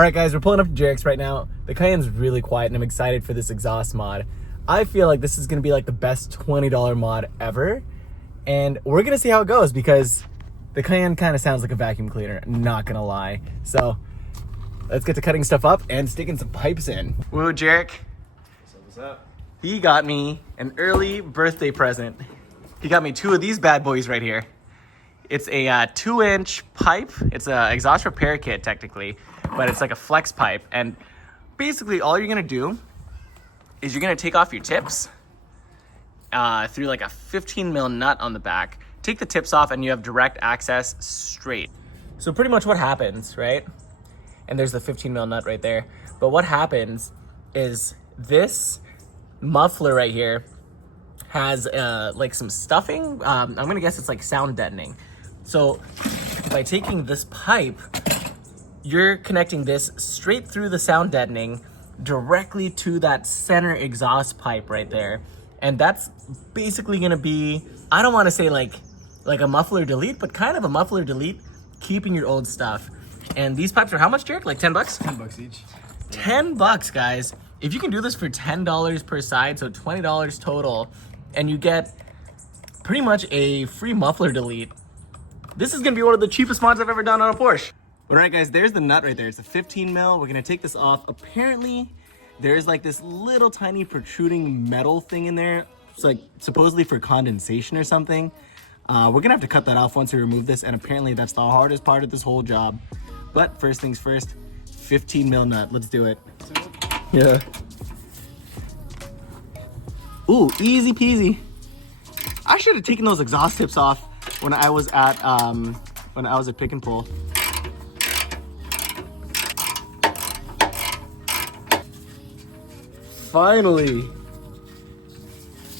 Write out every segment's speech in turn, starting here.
All right, guys, we're pulling up to Jarek's right now. The Cayenne's really quiet, and I'm excited for this exhaust mod. I feel like this is going to be like the best $20 mod ever, and we're going to see how it goes because the Cayenne kind of sounds like a vacuum cleaner, not going to lie. So let's get to cutting stuff up and sticking some pipes in. Whoa, Jarek. What's up? He got me an early birthday present. He got me two of these bad boys right here. It's a 2-inch pipe. It's an exhaust repair kit technically, but it's like a flex pipe. And basically all you're gonna do is you're gonna take off your tips through like a 15 mil nut on the back. Take the tips off and you have direct access straight. So pretty much what happens, right? And there's the 15 mil nut right there. But what happens is this muffler right here has like some stuffing. I'm gonna guess it's like sound deadening. So by taking this pipe, you're connecting this straight through the sound deadening directly to that center exhaust pipe right there. And that's basically gonna be, I don't wanna say like a muffler delete, but kind of a muffler delete, keeping your old stuff. And these pipes are how much, Jarek? Like 10 bucks? 10 bucks each. 10 bucks, guys. If you can do this for $10 per side, so $20 total, and you get pretty much a free muffler delete, this is gonna be one of the cheapest mods I've ever done on a Porsche. All right, guys, there's the nut right there. It's a 15 mil. We're gonna take this off. Apparently, there's like this little tiny protruding metal thing in there. It's like supposedly for condensation or something. We're gonna have to cut that off once we remove this, and apparently that's the hardest part of this whole job. But first things first, 15 mil nut. Let's do it. Yeah. Ooh, easy peasy. I should have taken those exhaust tips off when I was at Pick and Pull. Finally.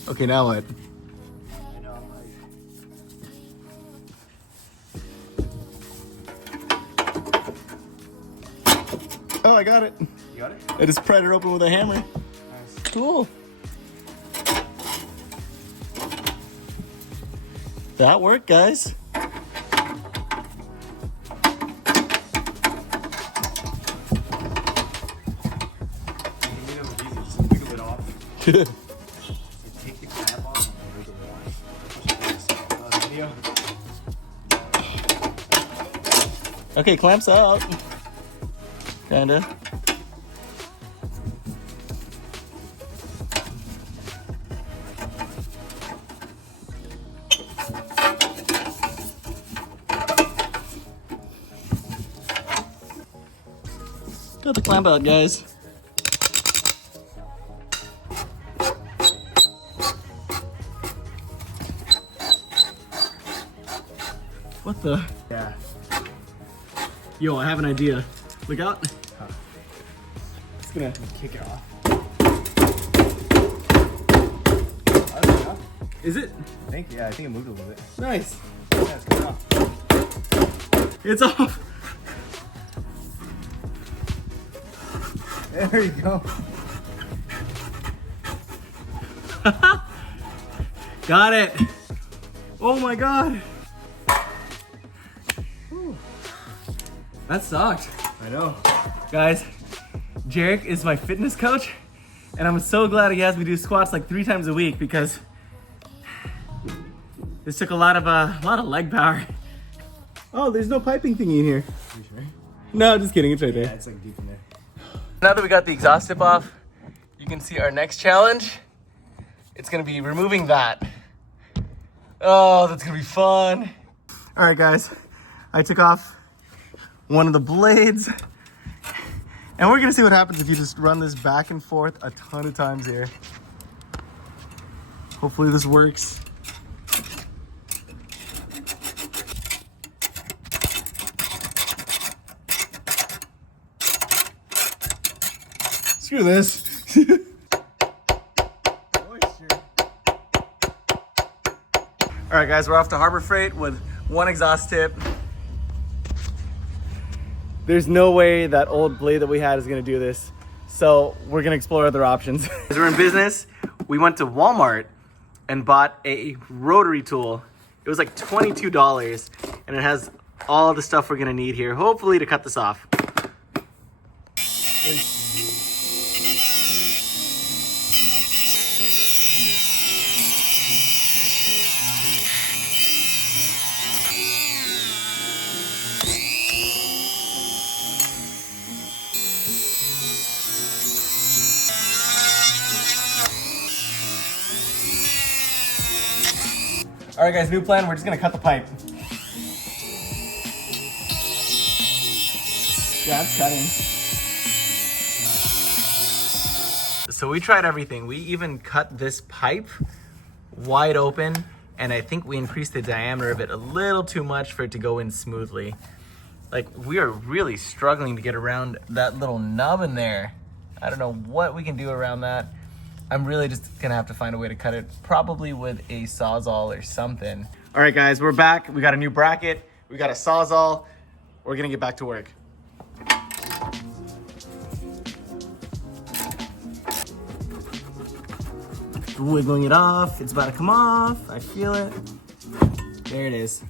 Okay, now what? Oh, I got it. You got it? I just pried it open with a hammer. Nice. Cool. That worked, guys. Take the clamp off and make it warm. Okay, clamps out. Kinda. Got the clamp out, guys. What the? Yeah. Yo, I have an idea. Look out. Huh. It's gonna Kick it off. Is it? I think it moved a little bit. Nice. Yeah, it's coming off. It's off. There you go. Got it. Oh my god. Whew. That sucked. I know. Guys, Jarek is my fitness coach, and I'm so glad he has me do squats like 3 times a week because this took a lot of leg power. Oh, there's no piping thingy in here. You sure? No, just kidding. It's right Yeah, there. it's like deep in there. Now that we got the exhaust tip off, you can see our next challenge. It's gonna be removing that. Oh, that's gonna be fun. All right, guys, I took off one of the blades, and we're gonna see what happens if you just run this back and forth a ton of times here. Hopefully this works. Screw this. All right, guys, we're off to Harbor Freight with one exhaust tip. There's no way that old blade that we had is gonna do this. So we're gonna explore other options. As we're in business, we went to Walmart and bought a rotary tool. It was like $22, and it has all the stuff we're gonna need here, hopefully to cut this off. All right, guys, new plan. We're just gonna cut the pipe. Yeah, it's cutting. So we tried everything. We even cut this pipe wide open, and I think we increased the diameter of it a little too much for it to go in smoothly. Like, we are really struggling to get around that little nub in there. I don't know what we can do around that. I'm really just gonna have to find a way to cut it, probably with a Sawzall or something. All right, guys, we're back. We got a new bracket. We got a Sawzall. We're gonna get back to work. Wiggling it off. It's about to come off. I feel it. There it is.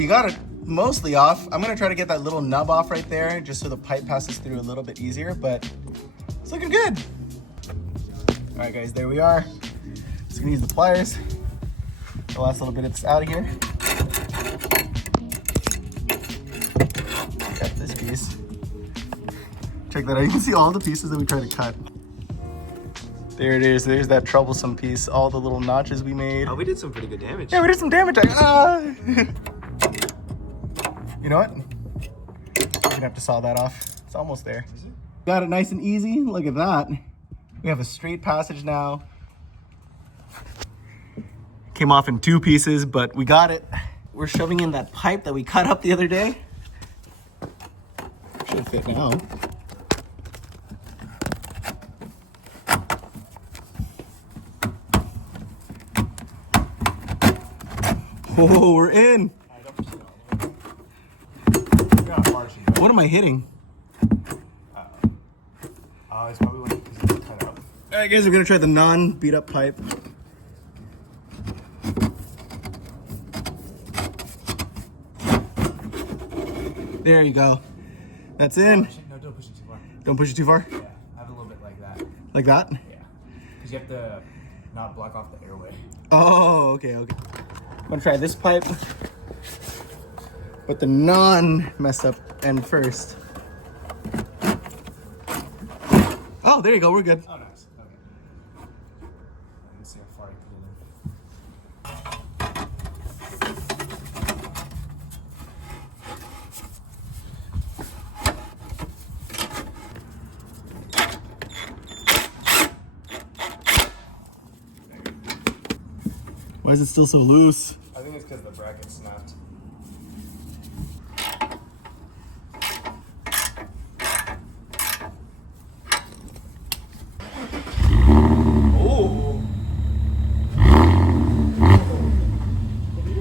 You got it mostly off. I'm gonna try to get that little nub off right there just so the pipe passes through a little bit easier, but it's looking good. All right, guys, there we are. Just gonna use the pliers. The last little bit it's out of here. Got this piece. Check that out. You can see all the pieces that we tried to cut. There it is. There's that troublesome piece. All the little notches we made. Oh, we did some pretty good damage. Yeah, we did some damage. You know what? We're gonna have to saw that off. It's almost there. Got it nice and easy. Look at that. We have a straight passage now. Came off in 2 pieces, but we got it. We're shoving in that pipe that we cut up the other day. Should fit now. Oh, we're in. What am I hitting? It's probably when it's cut out. All right, guys, we're gonna try the non-beat up pipe. There you go. That's in. No, don't push it too far. Don't push it too far? Yeah, have a little bit like that. Like that? Yeah, because you have to not block off the airway. Oh, okay, okay. I'm gonna try this pipe, but the non-messed up end first. Oh, there you go, we're good. Oh, nice. Okay. Let's see how far I can get in. Why is it still so loose? I think it's because the bracket snapped. Oh!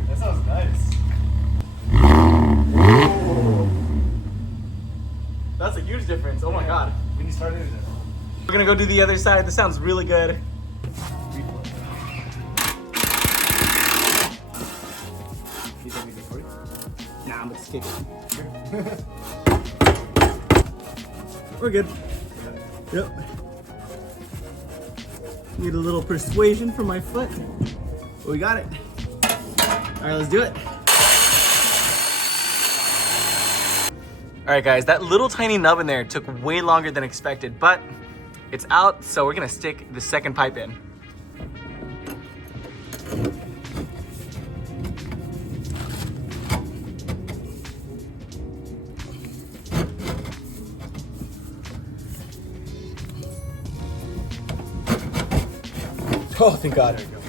That sounds nice. Oh. That's a huge difference, oh my God. When you started it, We're gonna go do the other side. This sounds really good. Nah, I'm gonna skip it. We're good. Yep. Need a little persuasion from my foot. But we got it. All right, let's do it. All right, guys, that little tiny nub in there took way longer than expected, but it's out, so we're gonna stick the second pipe in. Oh, thank God. there you go.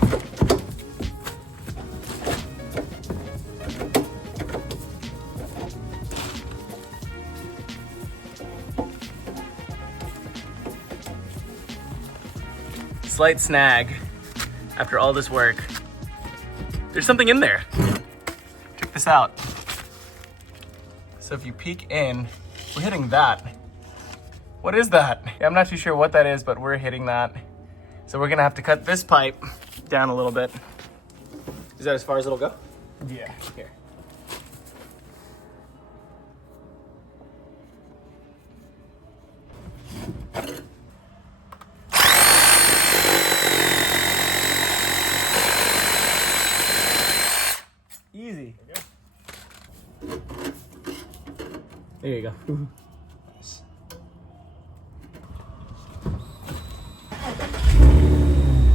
Slight snag after all this work. There's something in there. Check this out. So if you peek in, we're hitting that. What is that? I'm not too sure what that is, but we're hitting that. So we're gonna have to cut this pipe down a little bit. Is that as far as it'll go? Yeah. Here. Easy. There you go. Nice.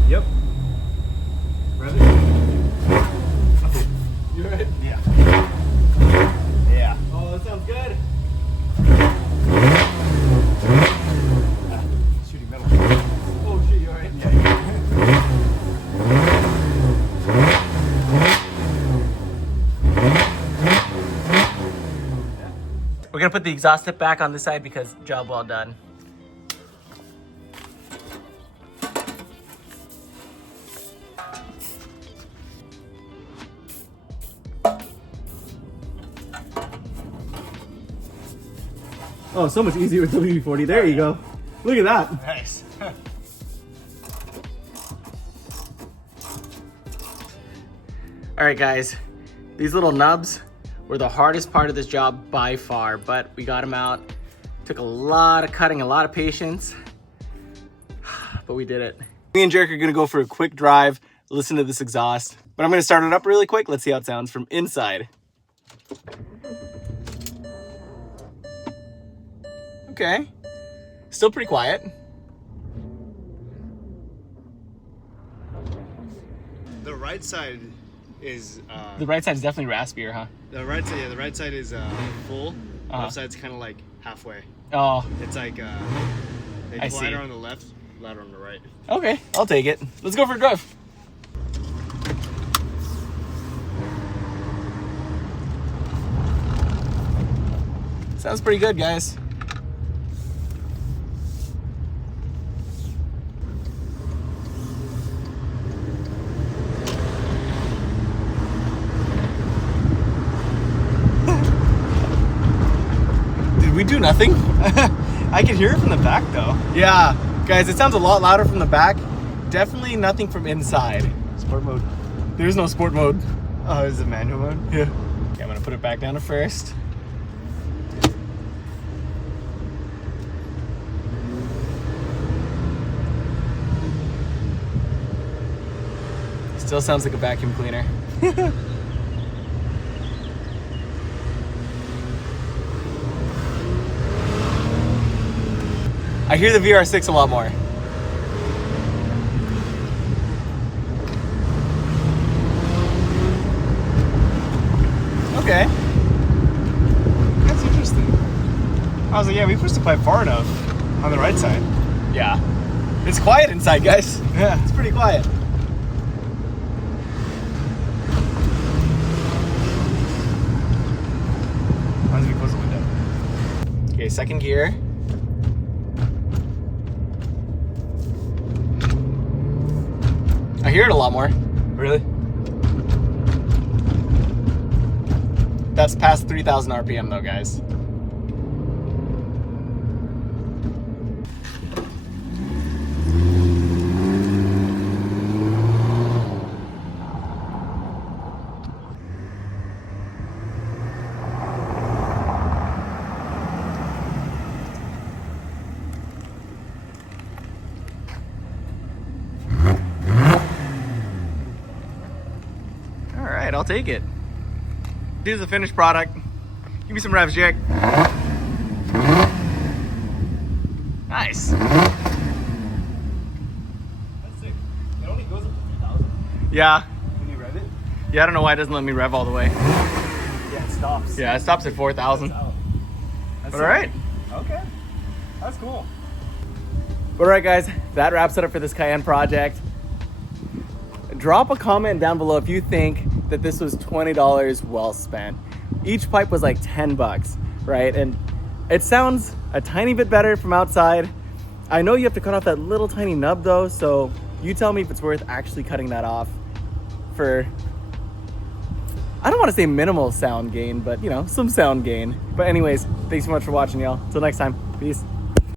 Yep. Ready? You ready? Yeah. Yeah. Oh, that sounds good. Shooting metal. Oh shit, you alright? We're gonna put the exhaust tip back on this side because job well done. Oh, so much easier with WD-40. There you go. Look at that. Nice. All right, guys. These little nubs were the hardest part of this job by far, but we got them out. Took a lot of cutting, a lot of patience, but we did it. Me and Jerick are gonna go for a quick drive, listen to this exhaust, but I'm gonna start it up really quick. Let's see how it sounds from inside. Okay, still pretty quiet. The right side is The right side is definitely raspier, huh? the right side. Yeah, the right side is full. The Uh-huh. left side's kind of like halfway. Oh, It's like I it's see. lighter on the left, louder on the right. okay, I'll take it. Let's go for a drive. Sounds pretty good, guys. Did we do nothing? I can hear it from the back though. Yeah, guys, it sounds a lot louder from the back. Definitely nothing from inside. Sport mode. There's no sport mode. Oh, is it manual mode? Yeah. Okay, I'm gonna put it back down to first. Still sounds like a vacuum cleaner. I hear the VR6 a lot more. Okay. That's interesting. I was like, yeah, we pushed the pipe far enough on the right side. Yeah. It's quiet inside, guys. Yeah. It's pretty quiet. As long as we close the window. Okay, second gear. I hear it a lot more. Really? That's past 3,000 RPM though, guys. All right, I'll take it. Here's the finished product. Give me some revs, Jerick. Nice. That's sick. It only goes up to 3,000. Yeah. Can you rev it? Yeah, I don't know why it doesn't let me rev all the way. Yeah, it stops. Yeah, it stops at 4,000. That's out. That's All right. Okay. That's cool. But all right, guys, that wraps it up for this Cayenne project. Drop a comment down below if you think that this was $20 well spent. Each pipe was like 10 bucks, right? And it sounds a tiny bit better from outside. I know you have to cut off that little tiny nub though, so you tell me if it's worth actually cutting that off for, I don't want to say minimal sound gain, but you know, some sound gain. But anyways, thanks so much for watching, y'all. Till next time, peace.